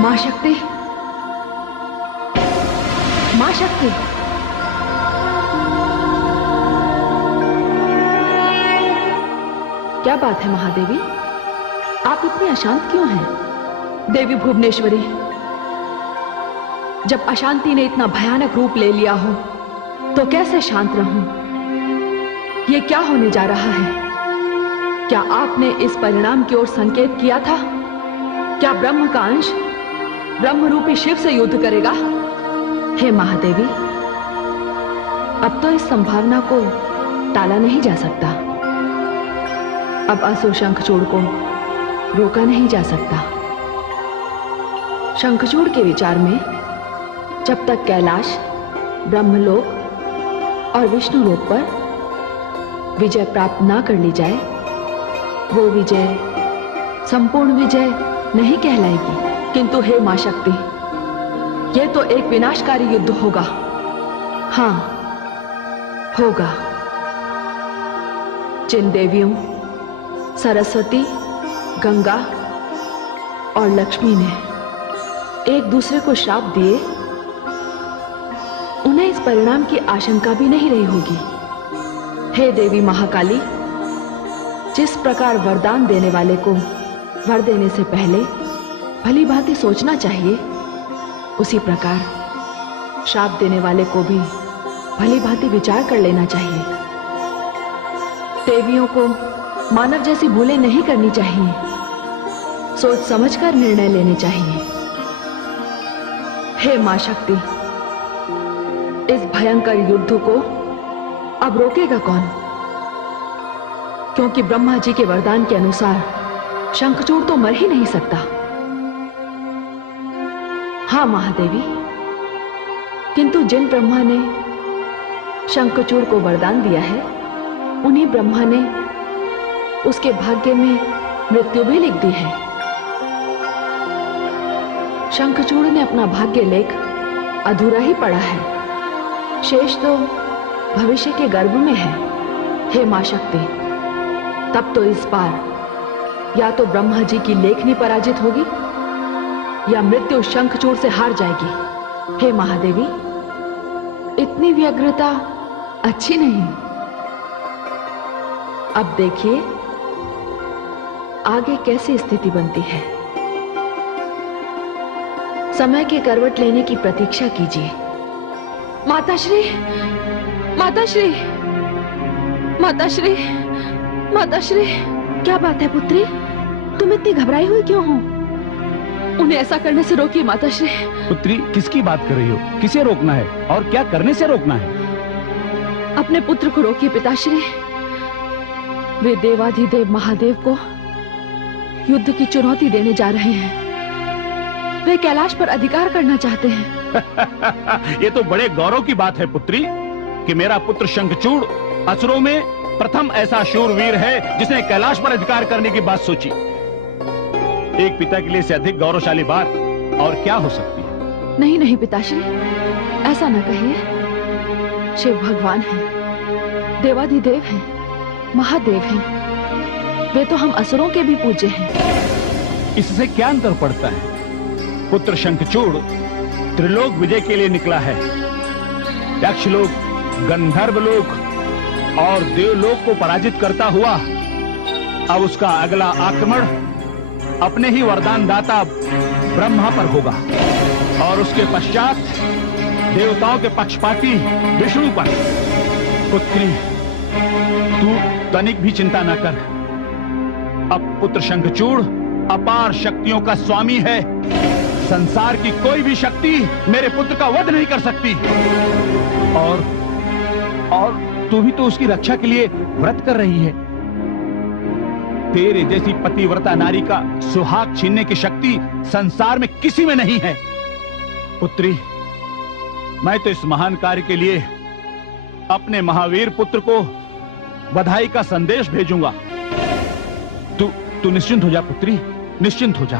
मां शक्ति, मां शक्ति, क्या बात है महादेवी, आप इतनी अशांत क्यों हैं? देवी भुवनेश्वरी, जब अशांति ने इतना भयानक रूप ले लिया हो तो कैसे शांत रहूं? ये क्या होने जा रहा है? क्या आपने इस परिणाम की ओर संकेत किया था? क्या ब्रह्म का अंश ब्रह्म रूपी शिव से युद्ध करेगा? हे महादेवी, अब तो इस संभावना को टाला नहीं जा सकता। अब असुर शंखचूड़ को रोका नहीं जा सकता। शंखचूड़ के विचार में जब तक कैलाश, ब्रह्मलोक और विष्णु लोक पर विजय प्राप्त ना कर ली जाए, वो विजय संपूर्ण विजय नहीं कहलाएगी। किंतु हे मां शक्ति, ये तो एक विनाशकारी युद्ध होगा। हां, होगा। जिन देवियों सरस्वती, गंगा और लक्ष्मी ने एक दूसरे को श्राप दिए, उन्हें इस परिणाम की आशंका भी नहीं रही होगी। हे देवी महाकाली, जिस प्रकार वरदान देने वाले को वर देने से पहले भली भांति सोचना चाहिए, उसी प्रकार श्राप देने वाले को भी भली भांति विचार कर लेना चाहिए। देवियों को मानव जैसी भूलें नहीं करनी चाहिए, सोच समझकर निर्णय लेने चाहिए। हे मां शक्ति, इस भयंकर युद्ध को अब रोकेगा कौन? क्योंकि ब्रह्मा जी के वरदान के अनुसार शंखचूड़ तो मर ही नहीं सकता। हां महादेवी, किंतु जिन ब्रह्मा ने शंखचूड़ को वरदान दिया है, उन्हीं ब्रह्मा ने उसके भाग्य में मृत्यु भी लिख दी है। शंखचूड़ ने अपना भाग्य लेख अधूरा ही पड़ा है, शेष तो भविष्य के गर्भ में है। हे मां शक्ति, तब तो इस बार या तो ब्रह्मा जी की लेखनी पराजित होगी या मृत्यु शंखचूड़ से हार जाएगी। हे महादेवी, इतनी व्यग्रता अच्छी नहीं। अब देखिए आगे कैसी स्थिति बनती है। समय के करवट लेने की प्रतीक्षा कीजिए। माताश्री, माताश्री, माताश्री, माताश्री, क्या बात है पुत्री? तुम इतनी घबराई हुई क्यों हो? उन्हें ऐसा करने से रोकिए माताश्री। पुत्री, किसकी बात कर रही हो? किसे रोकना है और क्या करने से रोकना है? अपने पुत्र को रोकिए पिताश्री। वे देवाधिदेव महादेव को युद्ध की चुनौती देने जा रहे हैं। वे कैलाश पर अधिकार करना चाहते हैं। ये तो बड़े गौरव की बात है पुत्री कि मेरा पुत्र शंखचूड़ असुरों में प्रथम ऐसा शूरवीर है जिसने कैलाश पर अधिकार करने की बात सोची। एक पिता के लिए से अधिक गौरवशाली बात और क्या हो सकती है? नहीं नहीं पिताश्री, ऐसा न कहिए। शिव भगवान हैं, देवाधिदेव हैं, महादेव हैं। वे तो हम असुरों के भी पूज्य हैं। इससे क्या अंतर पड़ता है? पुत्र शंखचूड़ त्रिलोक विजय के लिए निकला है। यक्षलोक, गंधर्वलोक और देवलोक को पराजित करता हुआ अब उसका अगला आक्रमण अपने ही वरदान दाता ब्रह्मा पर होगा और उसके पश्चात देवताओं के पक्षपाती विष्णु पर। पुत्री, तू तनिक भी चिंता न कर। अब पुत्र शंखचूड़ अपार शक्तियों का स्वामी है। संसार की कोई भी शक्ति मेरे पुत्र का वध नहीं कर सकती। और तू भी तो उसकी रक्षा के लिए व्रत कर रही है। तेरे जैसी पतिव्रता नारी का सुहाग छीनने की शक्ति संसार में किसी में नहीं है। पुत्री, मैं तो इस महान कार्य के लिए अपने महावीर पुत्र को बधाई का संदेश भेजूंगा। तू निश्चिंत हो जा पुत्री, निश्चिंत हो जा।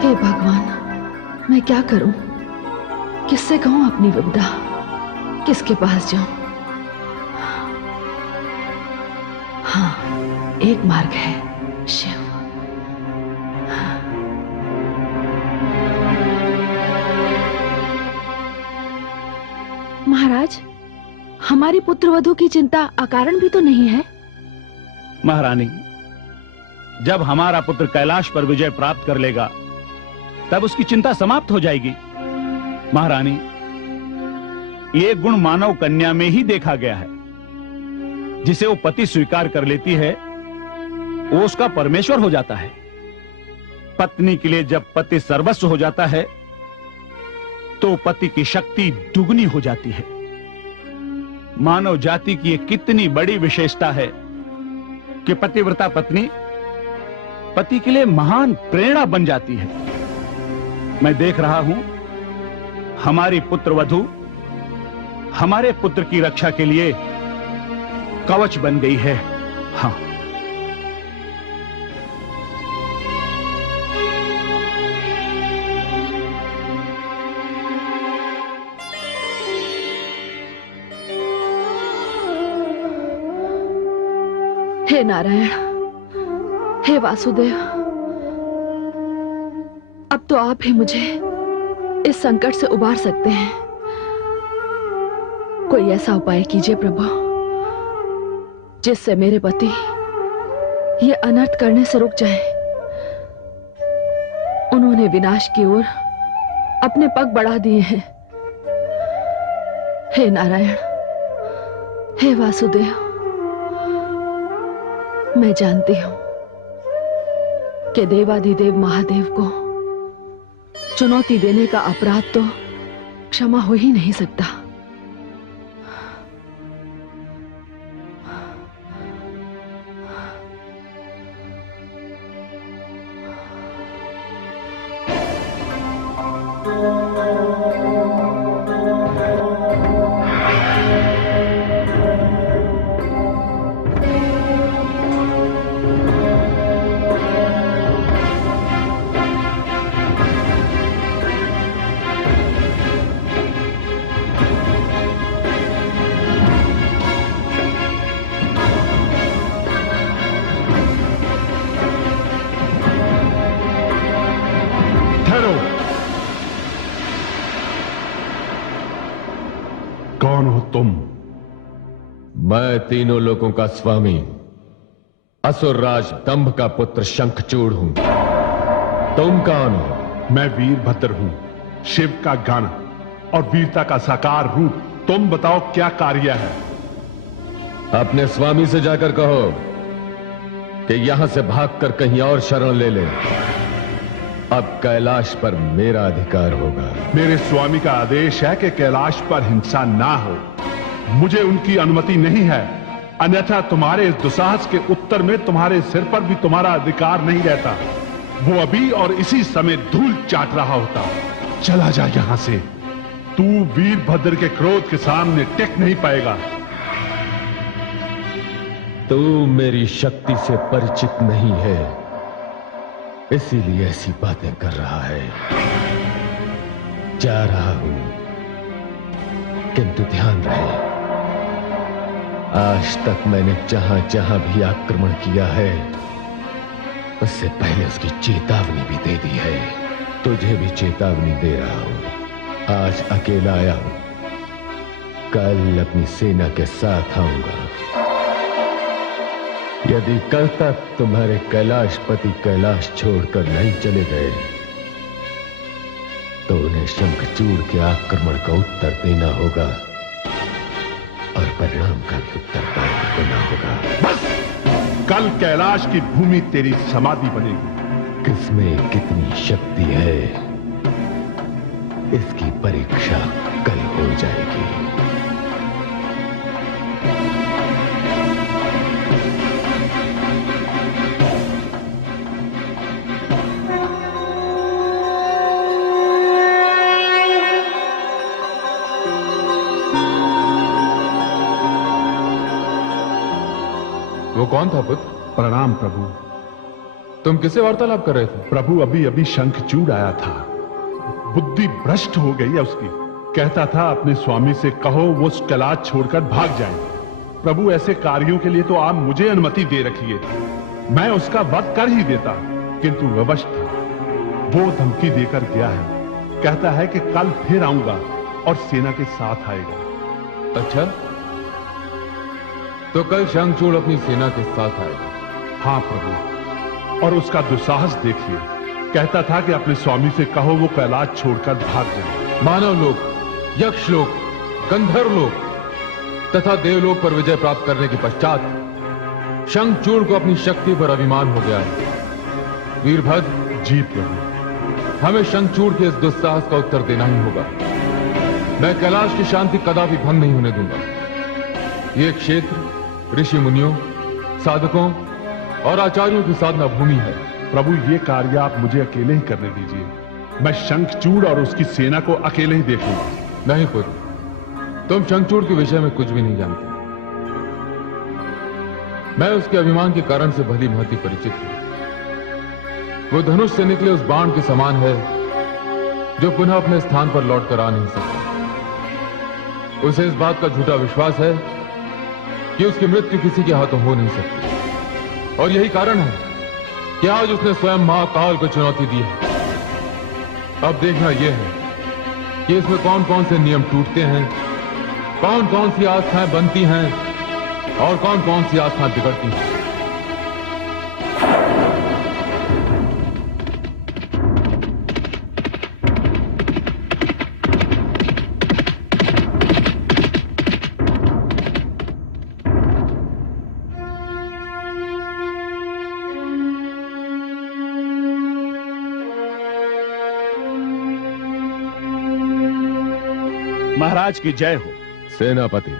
हे भगवान, मैं क्या करूं? किससे कहूं अपनी विपदा? किसके पास जाऊं? एक मार्ग है, शिव। महाराज, हमारी पुत्रवधू की चिंता अकारण भी तो नहीं है। महारानी, जब हमारा पुत्र कैलाश पर विजय प्राप्त कर लेगा तब उसकी चिंता समाप्त हो जाएगी। महारानी, ये गुण मानव कन्या में ही देखा गया है। जिसे वो पति स्वीकार कर लेती है वो उसका परमेश्वर हो जाता है। पत्नी के लिए जब पति सर्वस्व हो जाता है तो पति की शक्ति दुगनी हो जाती है। मानव जाति की एक कितनी बड़ी विशेषता है कि पतिव्रता पत्नी पति के लिए महान प्रेरणा बन जाती है। मैं देख रहा हूं हमारी पुत्रवधू हमारे पुत्र की रक्षा के लिए कवच बन गई है। हाँ, हे नारायण, हे वासुदेव, अब तो आप ही मुझे इस संकट से उबार सकते हैं। कोई ऐसा उपाय कीजिए प्रभु जिससे मेरे पति ये अनर्थ करने से रुक जाए। उन्होंने विनाश की ओर अपने पग बढ़ा दिए हैं। हे नारायण, हे वासुदेव, मैं जानती हूं कि देवाधिदेव महादेव को चुनौती देने का अपराध तो क्षमा हो ही नहीं सकता। कौन हो तुम? मैं तीनों लोगों का स्वामी असुरराज दंभ का पुत्र शंखचूड़ हूं। तुम कौन हो? मैं वीरभद्र हूं, शिव का गण और वीरता का साकार रूप। तुम बताओ क्या कार्य है? अपने स्वामी से जाकर कहो कि यहां से भागकर कहीं और शरण ले ले। अब कैलाश पर मेरा अधिकार होगा। मेरे स्वामी का आदेश है कि कैलाश पर हिंसा ना हो। मुझे उनकी अनुमति नहीं है, अन्यथा तुम्हारे इस दुस्साहस के उत्तर में तुम्हारे सिर पर भी तुम्हारा अधिकार नहीं रहता। वो अभी और इसी समय धूल चाट रहा होता। चला जा यहां से। तू वीरभद्र के क्रोध के सामने टिक नहीं पाएगा। तू मेरी शक्ति से परिचित नहीं है, इसीलिए ऐसी बातें कर रहा है। जा रहा हूं, किंतु ध्यान रहे, आज तक मैंने जहां जहां भी आक्रमण किया है उससे पहले उसकी चेतावनी भी दे दी है। तुझे भी चेतावनी दे रहा हूं। आज अकेला आया हूं, कल अपनी सेना के साथ आऊंगा। यदि कल तक तुम्हारे कैलाशपति कैलाश छोड़कर नहीं चले गए तो उन्हें शंखचूड़ के आक्रमण का उत्तर देना होगा और परिणाम का भी उत्तरदायी होना होगा। बस, कल कैलाश की भूमि तेरी समाधि बनेगी। किसमें कितनी शक्ति है इसकी परीक्षा कल हो जाएगी। वो कौन था पुत्र? प्रणाम प्रभु। तुम किससे वार्तालाप कर रहे थे? प्रभु, अभी अभी शंखचूड़ आया था। बुद्धि भ्रष्ट हो गई है उसकी। कहता था अपने स्वामी से कहो वो कैलाश छोड़कर भाग जाए। प्रभु, ऐसे कार्यों के लिए तो आप मुझे अनुमति दे रखिए। मैं उसका वध कर ही देता, किंतु विवश था। वो धमकी देकर गया है, कहता है कि कल फिर आऊंगा और सेना के साथ आएगा। अच्छा, तो कल शंखचूड़ अपनी सेना के साथ आएगा? हाँ प्रभु, और उसका दुस्साहस देखिए। कहता था कि अपने स्वामी से कहो वो कैलाश छोड़कर भाग जाए। मानव लोक, यक्ष लोक, गंधर्व लोक तथा देवलोक पर विजय प्राप्त करने के पश्चात शंखचूड़ को अपनी शक्ति पर अभिमान हो गया है। वीरभद्र जी प्रभु, हमें शंखचूड़ के इस दुस्साहस का उत्तर देना ही होगा। मैं कैलाश की शांति कदापि भंग नहीं होने दूंगा। यह क्षेत्र ऋषि मुनियों, साधकों और आचार्यों की साधना भूमि है। प्रभु, ये कार्य आप मुझे अकेले ही करने दीजिए। मैं शंखचूड़ और उसकी सेना को अकेले ही देखूंगा। नहीं पुत्र, तुम शंखचूड़ के विषय में कुछ भी नहीं जानते। मैं उसके अभिमान के कारण से भली भांति परिचित हूं। वो धनुष से निकले उस बाण के समान है जो पुनः अपने स्थान पर लौट कर आ नहीं सकता। उसे इस बात का झूठा विश्वास है कि उसकी मृत्यु किसी के हाथों हो नहीं सकती, और यही कारण है कि आज उसने स्वयं महाकाल को चुनौती दी है। अब देखना यह है कि इसमें कौन कौन से नियम टूटते हैं, कौन कौन सी आस्थाएं बनती हैं और कौन कौन सी आस्थाएं बिगड़ती हैं। महाराज की जय हो। सेनापति,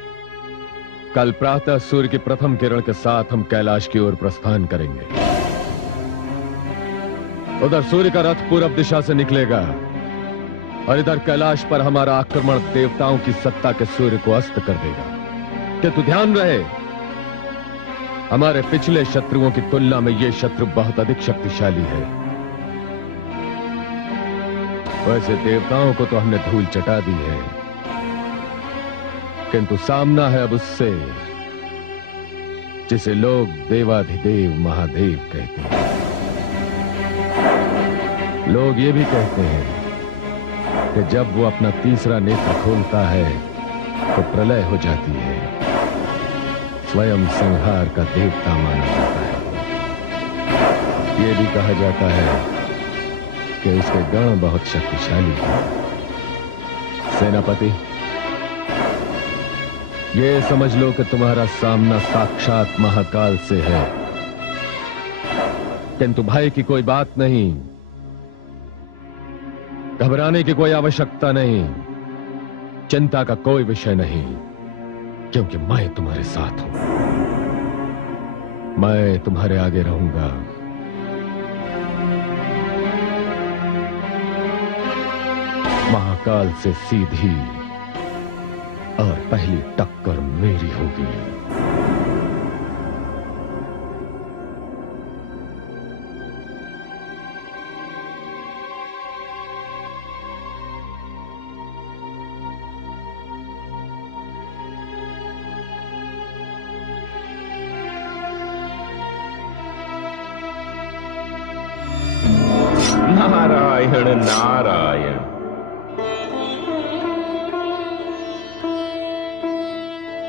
कल प्रातः सूर्य की प्रथम किरण के साथ हम कैलाश की ओर प्रस्थान करेंगे। उधर सूर्य का रथ पूरब दिशा से निकलेगा और इधर कैलाश पर हमारा आक्रमण देवताओं की सत्ता के सूर्य को अस्त कर देगा। किंतु ध्यान रहे, हमारे पिछले शत्रुओं की तुलना में यह शत्रु बहुत अधिक शक्तिशाली है। वैसे देवताओं को तो हमने धूल चटा दी है, किंतु सामना है अब उससे जिसे लोग देवाधिदेव महादेव कहते हैं। लोग ये भी कहते हैं कि जब वो अपना तीसरा नेत्र खोलता है तो प्रलय हो जाती है। स्वयं संहार का देवता माना जाता है। ये भी कहा जाता है कि उसके गण बहुत शक्तिशाली हैं। सेनापति, ये समझ लो कि तुम्हारा सामना साक्षात महाकाल से है, किंतु भय की कोई बात नहीं, घबराने की कोई आवश्यकता नहीं, चिंता का कोई विषय नहीं, क्योंकि मैं तुम्हारे साथ हूं। मैं तुम्हारे आगे रहूंगा। महाकाल से सीधी और पहली टक्कर मेरी होगी। नारायण नारायण।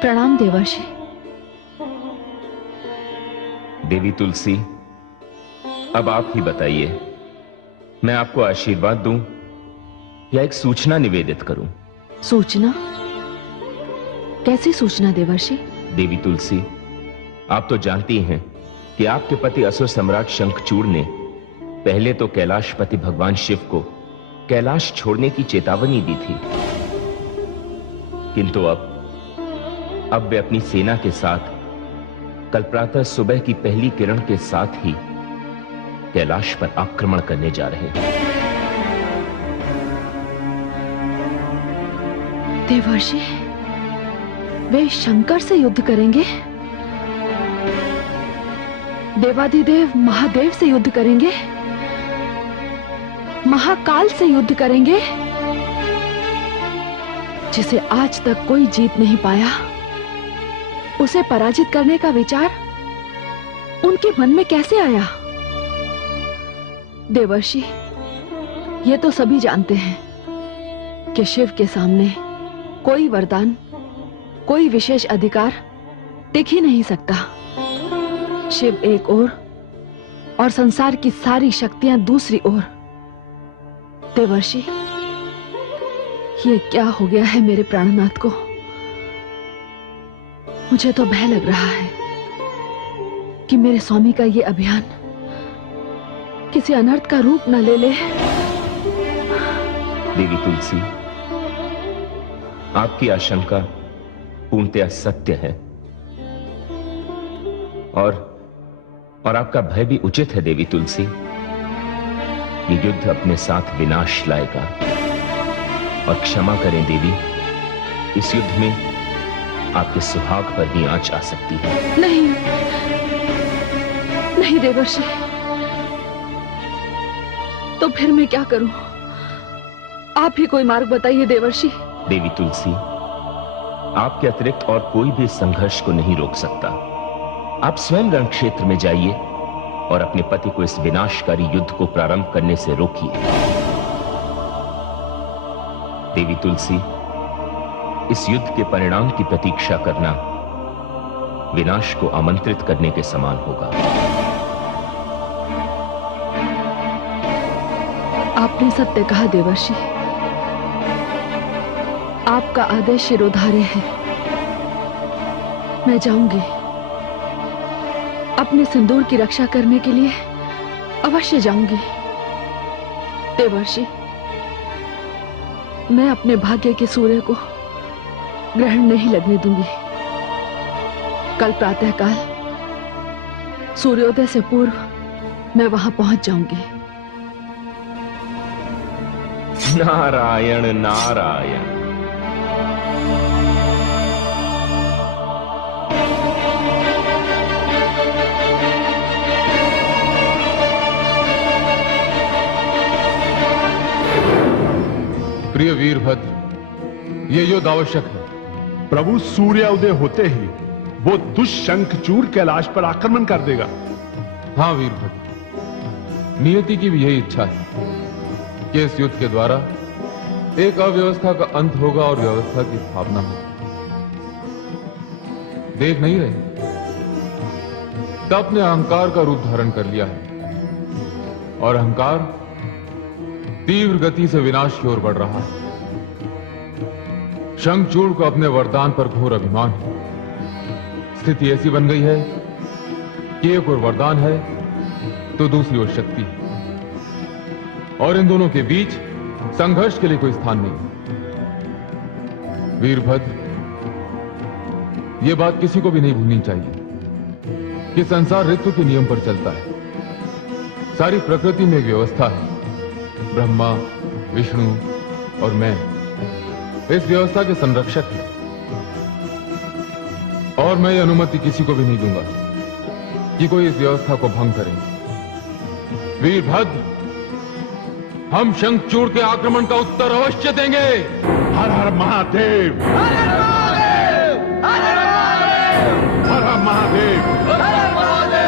प्रणाम देवर्षि। देवी तुलसी, अब आप ही बताइए, मैं आपको आशीर्वाद दूं या एक सूचना निवेदित करूं? सूचना? कैसी सूचना देवर्षि? देवी तुलसी, आप तो जानती हैं कि आपके पति असुर सम्राट शंखचूड़ ने पहले तो कैलाशपति भगवान शिव को कैलाश छोड़ने की चेतावनी दी थी, किंतु अब वे अपनी सेना के साथ कल प्रातः सुबह की पहली किरण के साथ ही कैलाश पर आक्रमण करने जा रहे हैं। देवर्षि, वे शंकर से युद्ध करेंगे? देवाधिदेव महादेव से युद्ध करेंगे? महाकाल से युद्ध करेंगे? जिसे आज तक कोई जीत नहीं पाया, उसे पराजित करने का विचार उनके मन में कैसे आया? देवर्षि, ये तो सभी जानते हैं कि शिव के सामने कोई वरदान, कोई विशेष अधिकार टिक ही नहीं सकता। शिव एक ओर और संसार की सारी शक्तियां दूसरी ओर। देवर्षि, ये क्या हो गया है मेरे प्राणनाथ को? मुझे तो भय लग रहा है कि मेरे स्वामी का ये अभियान किसी अनर्थ का रूप न ले ले। देवी तुलसी, आपकी आशंका पूर्णतया सत्य है और आपका भय भी उचित है देवी तुलसी। ये युद्ध अपने साथ विनाश लाएगा। और क्षमा करें देवी, इस युद्ध में आपके सुहाग पर भी आंच आ सकती है। नहीं, नहीं देवर्षि, तो फिर मैं क्या करूं? आप ही कोई मार्ग बताइए देवर्षि। देवी तुलसी, आपके अतिरिक्त और कोई भी संघर्ष को नहीं रोक सकता। आप स्वयं रण क्षेत्र में जाइए और अपने पति को इस विनाशकारी युद्ध को प्रारंभ करने से रोकिए। देवी तुलसी, इस युद्ध के परिणाम की प्रतीक्षा करना विनाश को आमंत्रित करने के समान होगा। आपने सत्य कहा देवर्षि। आपका आदेश शिरोधार्य है। मैं जाऊंगी। अपने सिंदूर की रक्षा करने के लिए अवश्य जाऊंगी। देवर्षि, मैं अपने भाग्य के सूर्य को ग्रहण नहीं लगने दूंगी। कल प्रातःकाल सूर्योदय से पूर्व मैं वहां पहुंच जाऊंगी। नारायण नारायण। प्रिय वीरभद्र, ये युद्ध आवश्यक है। प्रभु, सूर्य उदय होते ही वो दुष्शंखचूड़ कैलाश पर आक्रमण कर देगा। हाँ वीरभद्र, नियति की भी यही इच्छा है कि इस युद्ध के द्वारा एक अव्यवस्था का अंत होगा और व्यवस्था की स्थापना होगी। देख नहीं रहे, तब ने अहंकार का रूप धारण कर लिया है और अहंकार तीव्र गति से विनाश की ओर बढ़ रहा है। शंखचूड़ को अपने वरदान पर घोर अभिमान है। स्थिति ऐसी बन गई है कि एक ओर वरदान है तो दूसरी ओर शक्ति है, और इन दोनों के बीच संघर्ष के लिए कोई स्थान नहीं। वीरभद्र, यह बात किसी को भी नहीं भूलनी चाहिए कि संसार ऋतु के नियम पर चलता है। सारी प्रकृति में एक व्यवस्था है। ब्रह्मा, विष्णु और मैं इस व्यवस्था के संरक्षक हैं, और मैं ये अनुमति किसी को भी नहीं दूंगा कि कोई इस व्यवस्था को भंग करे। वीरभद्र, हम शंखचूड़ के आक्रमण का उत्तर अवश्य देंगे। हर हर महादेव, हर हर महादेव, हर हर महादेव, हर हर महादेव।